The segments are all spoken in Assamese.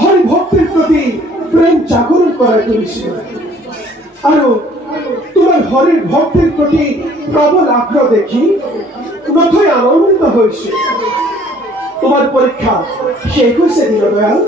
हरि भक्तिर प्रति प्रेम जागरण कराई तुम्हार हरि भक्तिर प्रति प्रबल आग्रह देखी नथय आनंदित होइछे तुम्हार परीक्षा शेष होइछे दीनदयाल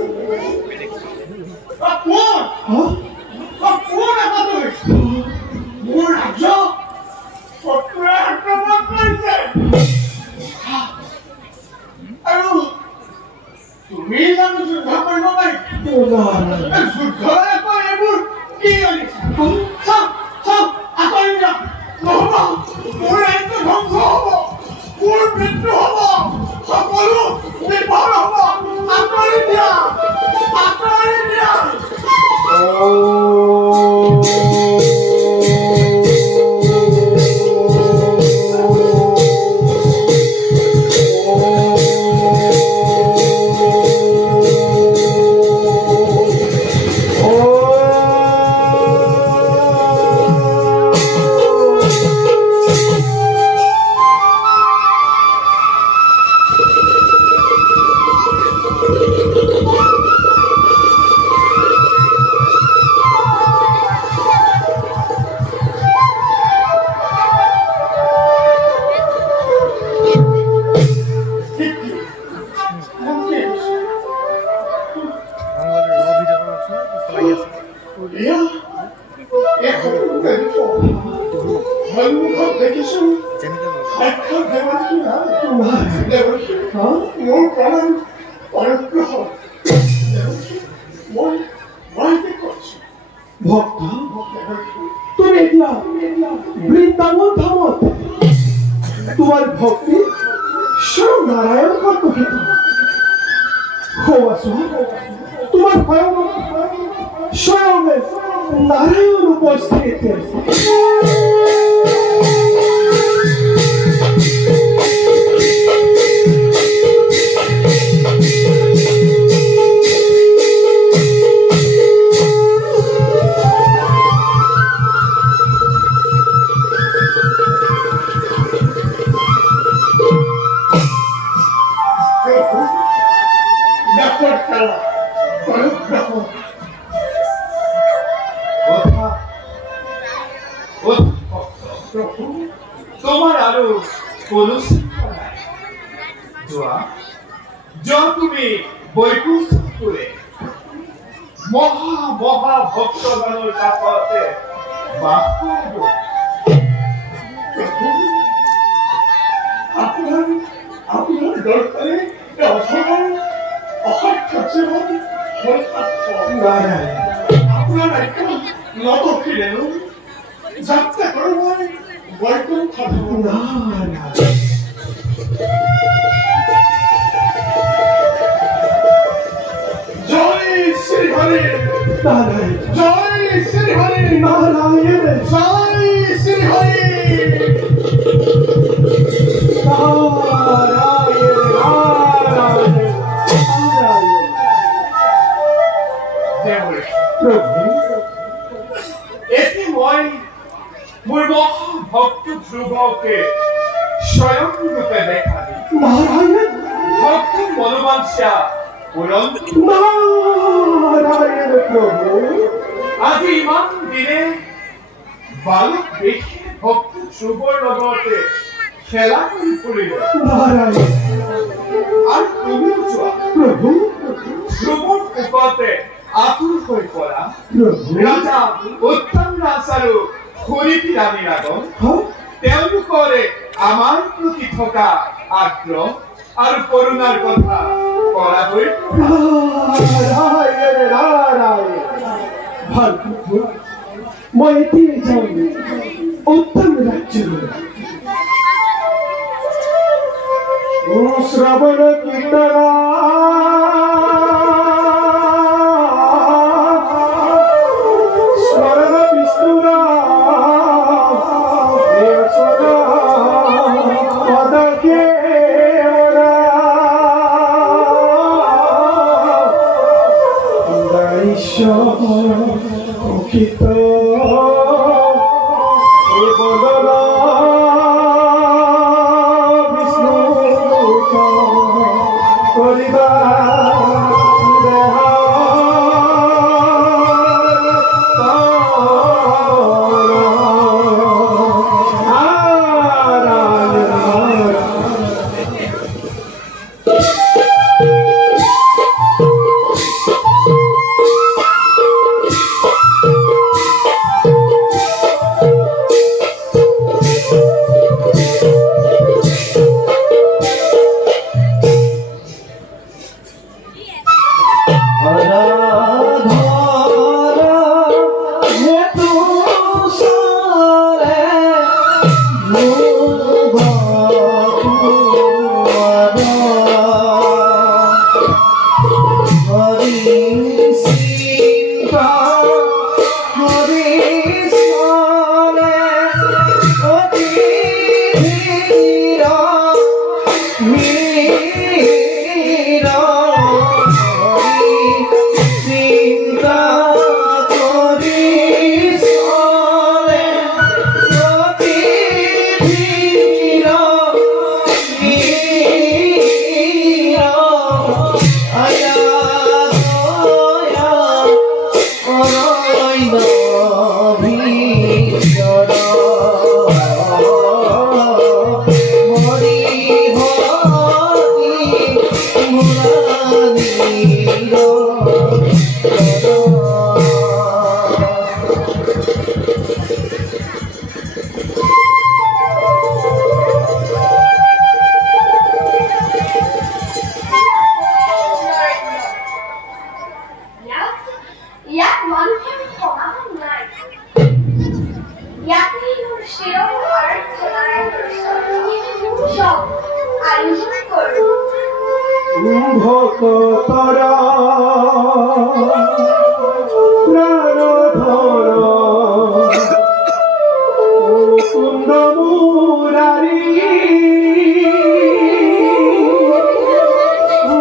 वृंदावन धामत तुम्हार भक्ति स्वयं नारायण का कथित तुम्हार स्वयं नारायण उपस्थित প্রভু এতে মই মোৰ মহাভক্ত ধ্ৰুৱকে স্বয়ং ৰূপে দেখা দি নাৰায়ণ ভক্ত মনোবাঞ্ছা পূৰণ নাৰায়ণ প্ৰভু আজি ইমান দিনে বালক দেখি ভক্ত ধ্ৰুৱৰ লগতে খেলা কৰি ফুৰিলে নাৰায়ণ আৰু তুমিও চোৱা প্ৰভু ধ্ৰুৱৰ ওপৰতে আতুৰ হৈ পৰা প্ৰভু ৰাজা উত্তম ৰাজ আৰু হৰিপি ৰাণীৰ আগত হ্যাঁ তেওঁলোকৰে আমাৰ প্ৰতি থকা আগ্ৰহ আৰু কৰুণাৰ কথা কৰাবই নারায়ণ নারায়ণ ভাল প্রভু মই এটিয়ে যাই উত্তম রাজ্য শ্রবণ কীর্তন স্মরণ বিষ্ণুর পদকে কথিত ভকতরা প্রাণধর মুকুন্দ মুরারি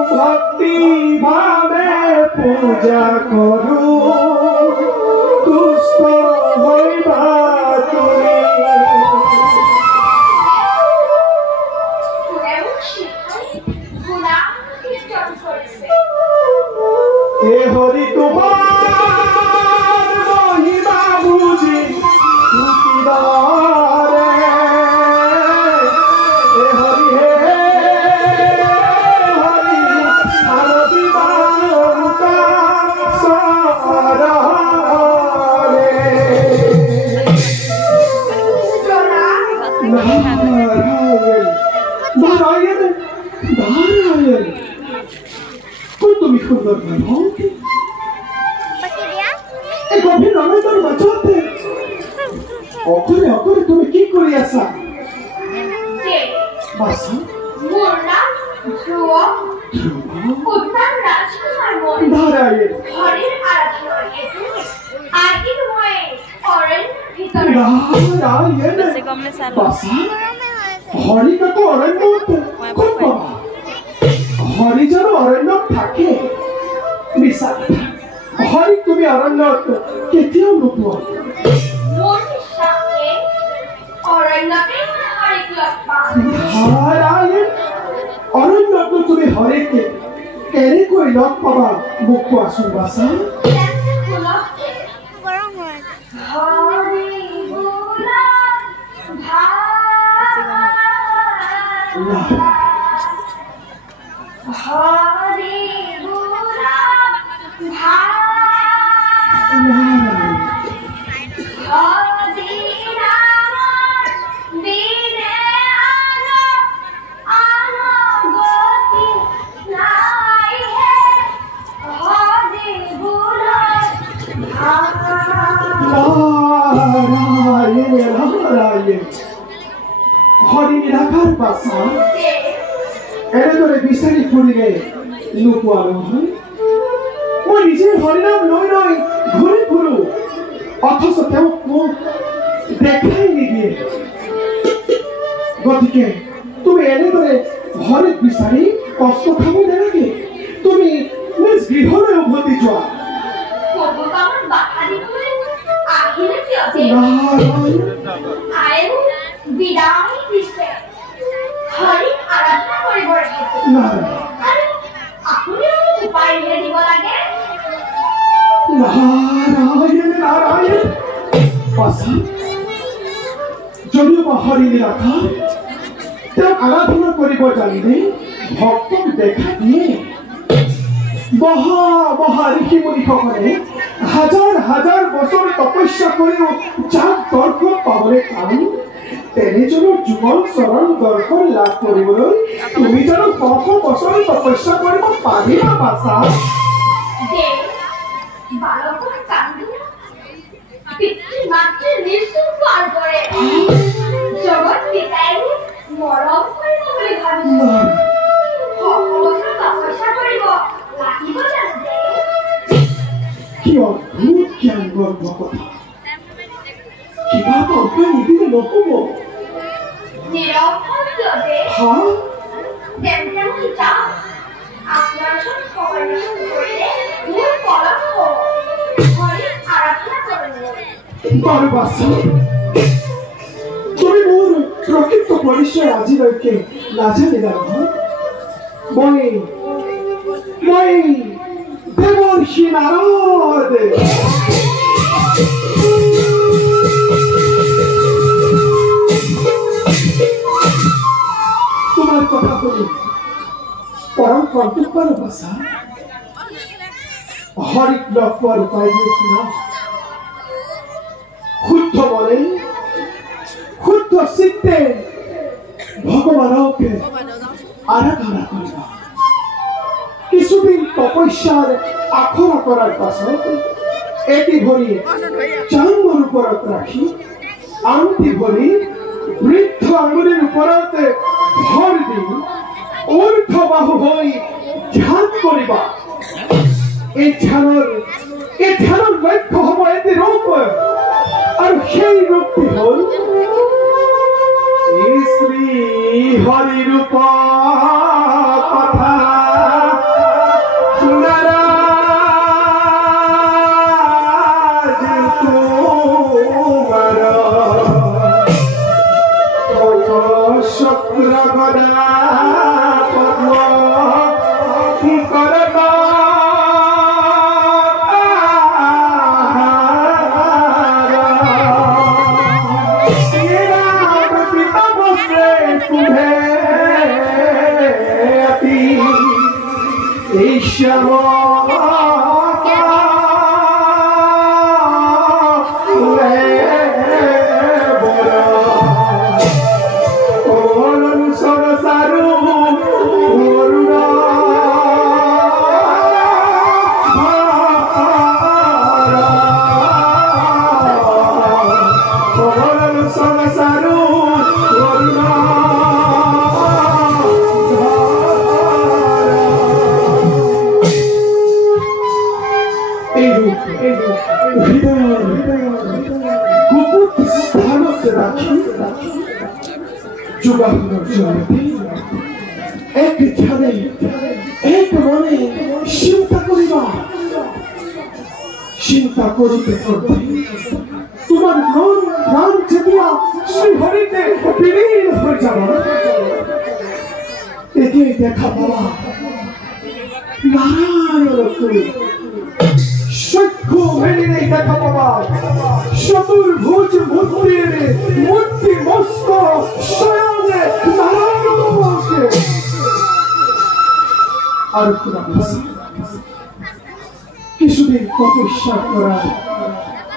ভক্তি ভাবে পূজা করু তুষ্ট হইবা তুমি হে হরি তোমার মহিমা বুঝি ঢুকিবারে হে হরি আরতি বারুকা সরহরে নারায়ণ নারায়ণ তুমি সুন্দর ভক্তি এই গভীর রমেশ্বর বাঁচাতে অকরে অকরে তুমি কি করি আসা বাসা মোর নাম ধ্রুব উত্তম রাজকুমার মোর নারায়ণ ঘরের আরাধনার হেতু আগে মই অরণ্যের ভিতরে নারায়ণ বাসা হরিকা তো অরণ্য খুব বাবা হরি যেন অরণ্য থাকে মিশা হৰিক তুমি অৰণ্যত কেতিয়াও নোপোৱা মোৰ বিশ্বাসে অৰণ্যতে মই হৰিক লগ পাম অৰণ্যত তুমি হৰিক কেনেকৈ লগ পাবা মোক কোৱাচোন বাছা হৰি নিৰাকাৰ বাছা এনেদৰে বিচাৰি ফুৰিলে নোপোৱা নহয় মই নিজে হৰিনাম লৈ লৈ ঘূৰি ফুৰো অথচ তেওঁক মোক দেখাই নিদিয়ে গতিকে তুমি এনেদৰে হৰিক বিচাৰি কষ্ট খাব নালাগে তুমি নিজ গৃহলৈ উভতি যোৱা বিদায় দিছে হৰিক আৰাধনা কৰিব আপুনি উপায়হে দিব লাগে নাৰায়ণ নাৰায়ণ বাছা যদিও মই হৰি নিৰাকাৰ তেওঁক আৰাধনা কৰিব জানিলে ভক্তক দেখা দিয়ে মহা মহা ঋষি মুনিসকলে হাজাৰ হাজাৰ বছৰ তপস্যা কৰিও যাক দৰ্শন পাবলৈ পাম তেনেজনৰ যুগল চৰণ দৰ্শন লাভ কৰিবলৈ তুমি জানো 100 বছৰ তপস্যা কৰিব পাৰিবা বাছা বালকৰ কান্দি পিতৃ মাতৃ নিশ্চয় পাৰ কৰে জগত পিতাই মৰম কৰিব বুলি ভাবিছো সকলোকে তপস্যা কৰিব লাগিব জানে কি অদ্ভুত জ্ঞান গৰ্ভ কথা কিবা তৰ্কা নিদিলে নহ'ব নিৰক্ষৰ যদি তেন্তে মই যাওঁ আপোনাৰ ওচৰত সমালোচনা কৰিলে মোৰ পলম হ'ব হৰিক আৰাধনা কৰিব বাৰু বাছা তুমি মোৰ প্ৰকৃত পৰিচয় আজিলৈকে নাজানিলা নহয় মই দেৱৰ্ষি নাৰদ তোমাৰ কথা শুনি পৰম সন্তোষ পালো বাছা হৰিক লগ পোৱাৰ উপায় শুনা শুদ্ধ মনে শুদ্ধ চিত্তে ভগৱানক আৰাধনা কৰিবা কিছুদিন তপস্যাৰ আখৰা কৰাৰ পাছত এটি ভৰি চাংগৰ ওপৰত ৰাখি আনটি ভৰি বৃদ্ধ আঙুলিৰ ওপৰত ভৰ দি ঊৰ্ধ বাহু হৈ ধ্যান কৰিবা এই ধ্যানৰ লক্ষ্য হ'ব এটি ৰূপ আৰু সেই ৰূপটি হ'ল শ্ৰী হৰি ৰূপ কথা চিন্তা করিতে করতে তোমার মন প্রাণ চেতিয়া শ্রীহরিতে বিলীন হয়ে যাব এতে দেখা বাবা নারায়ণ চক্ষু মেলিনে দেখা বাবা চতুর্ভুজ মূর্তির মূর্তি মস্ত স্বয়ং নারায়ণ বাবাকে আর কিছুদিন তপস্যা করার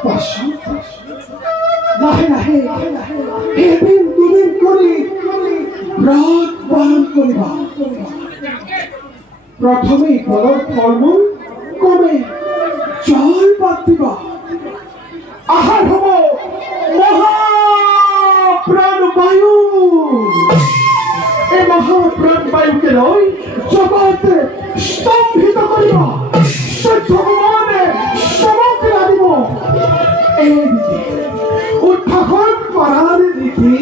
পাশাপাশি লাহে লাহে এদিন দুদিন করে ব্রত পালন করিবা প্রথমে বলর ফলমূল কমে জল পাত দিবা আহার হব মহাপ্রাণবায়ু এই মহাপ্রাণবায়ুকে লই জগৎ স্তম্ভিত করিবা ভগবানে সমগ্র দিব এই উত্থাপন করার রীতি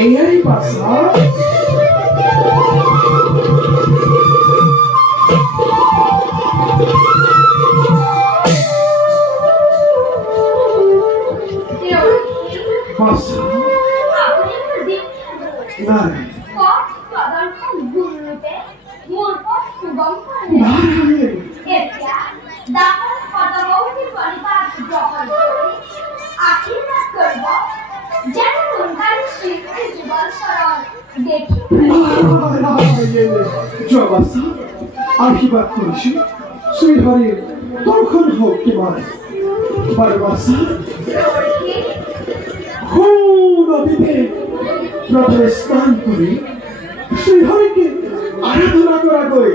এই ভাষা আশীর্বাদ করেছি শ্রীহরির দর্শন হোক তোমার বারবাসা নদীতে প্রথমে স্নান করে শ্রীহরিকে আরাধনা করা করে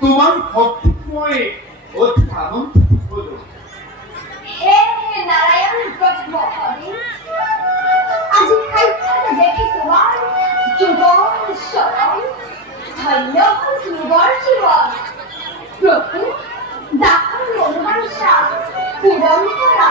তোমার ভক্তিময় উত্থাপন হলো হে নারায়ণ প্রভু আজি খাইখানে দেখি তোমার জীবন সরল ধন্য তোমার জীবন প্রভু দাখন মনোবাঞ্ছা পূরণ করা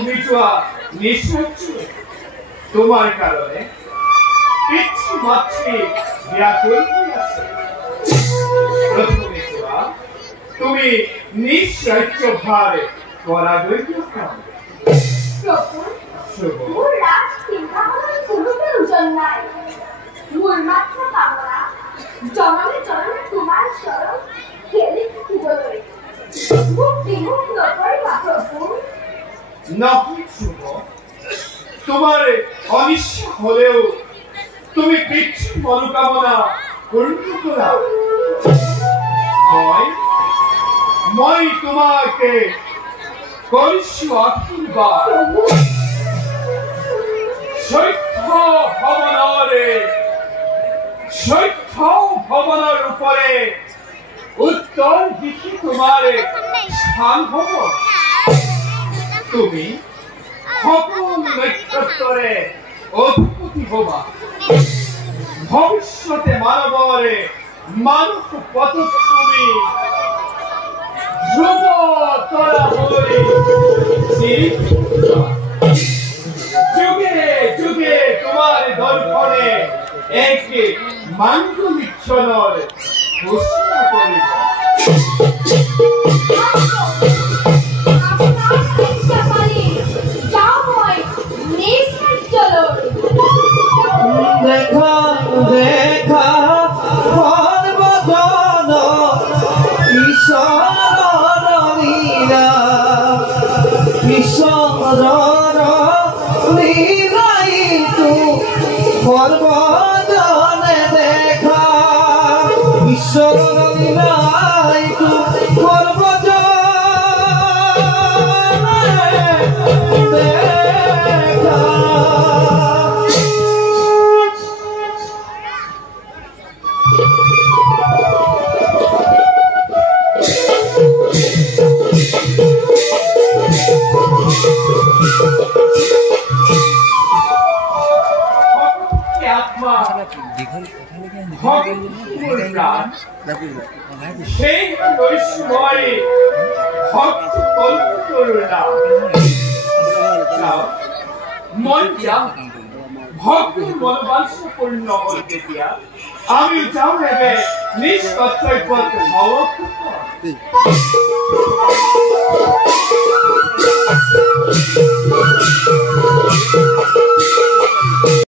তুমি চোয়া নিশ্চয় তোমার কারণে পিচ্ছি মাতৃ ব্যাকুল হয়ে আছে। প্রথমে চোয়া তুমি নিঃসাহায্য ভারে পরাজয় খাও। মোর রাজ চিন্তা করার কোনো প্রয়োজন নাই। মোর মাত্র কামনা জনমে জনমে তোমার শরণ খেলে থাকিবলৈ। মুক্তি মুখ নকৰিবা প্রভু। নহয় শুভ, তোমার অনিশ্চ হলেও তুমি পিচ্ছি মনোকামনা পূর্ণ করা। মই তোমাকে করিষ্য আশীর্বাদ। সত্য ভবনের উপরে উত্তর দিকে তোমার স্থান হব। তুমি সকল নক্ষত্রে অধিপতি হবা। ভবিষ্যতে মানবরে মানব পথক তুমি ধ্রুব তরা হয়ে যুগে যুগে তোমার দর্পণে এক মাঙ্গলিক্ষণর ঘোষণা করিব। দেখা দেখা সর্বজন ঈশ্বর লীলা, ঈশ্বর লীলাই তু সর্বজনে দেখা, ঈশ্বর লীলাই তু সর্বজনে দেখা। সেই ঐশ্বরে ভক্ত করুণা মন যা ভক্তি মনোবাঞ্ছা পূর্ণ হইতে দিয়া আমি যাও হেবে নিজ কর্তব্য হওয়া